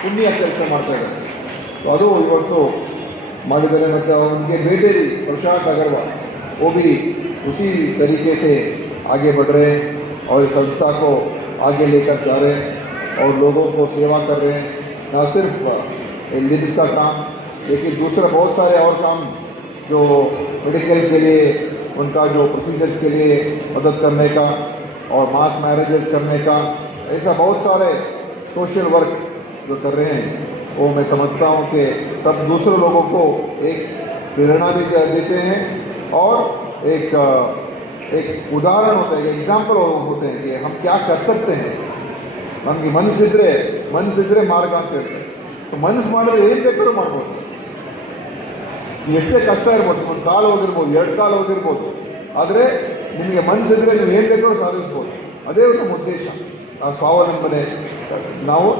ಪುಣ್ಯ ಕೆಲಸ ಮಾಡ್ತಾ ಇದ್ದಾರೆ. ಅದು ಇವತ್ತು ಮಾಡಿದ್ದಾರೆ. ಮತ್ತು उनके बेटे भी प्रशांत अग्रवाल वो भी उसी तरीके से आगे बढ़ रहे हैं और इस संस्था को आगे लेकर जा रहे हैं और लोगों को सेवा कर रहे हैं. न सिर्फ लिम्स का काम, लेकिन दूसरा बहुत सारे और काम जो मेडिकल के लिए उनका जो प्रोसीजर्स के लिए मदद करने का और मास मैरिजेस करने का, ऐसा बहुत सारे सोशल वर्क जो कर रहे हैं वो मैं समझता हूँ कि सब दूसरे लोगों को एक प्रेरणा भी देते हैं और एक उदाहरण होता है, एग्जाम्पल होते हैं कि हम क्या कर सकते हैं. ನಮಗೆ ಮನಸ್ಸಿದ್ರೆ ಮಾರ್ಗ ಅಂತ ಹೇಳ್ತಾರೆ. ಮನಸ್ಸು ಮಾಡಿದ್ರೆ ಏನು ಬೇಕಾದ್ರೂ ಮಾಡ್ಬೋದು. ಎಷ್ಟೇ ಕಷ್ಟ ಇರ್ಬೋದು, ಒಂದು ಕಾಲು ಹೋಗಿರ್ಬೋದು, 2 ಕಾಲು ಹೋಗಿರ್ಬೋದು, ಆದರೆ ನಿಮಗೆ ಮನಸ್ಸಿದ್ರೆ ನೀವು ಏನು ಬೇಕಾದ್ರೂ ಸಾಧಿಸ್ಬೋದು. ಅದೇ ನಮ್ಮ ಉದ್ದೇಶ. ಆ ಸ್ವಾವಲಂಬನೆ ನಾವು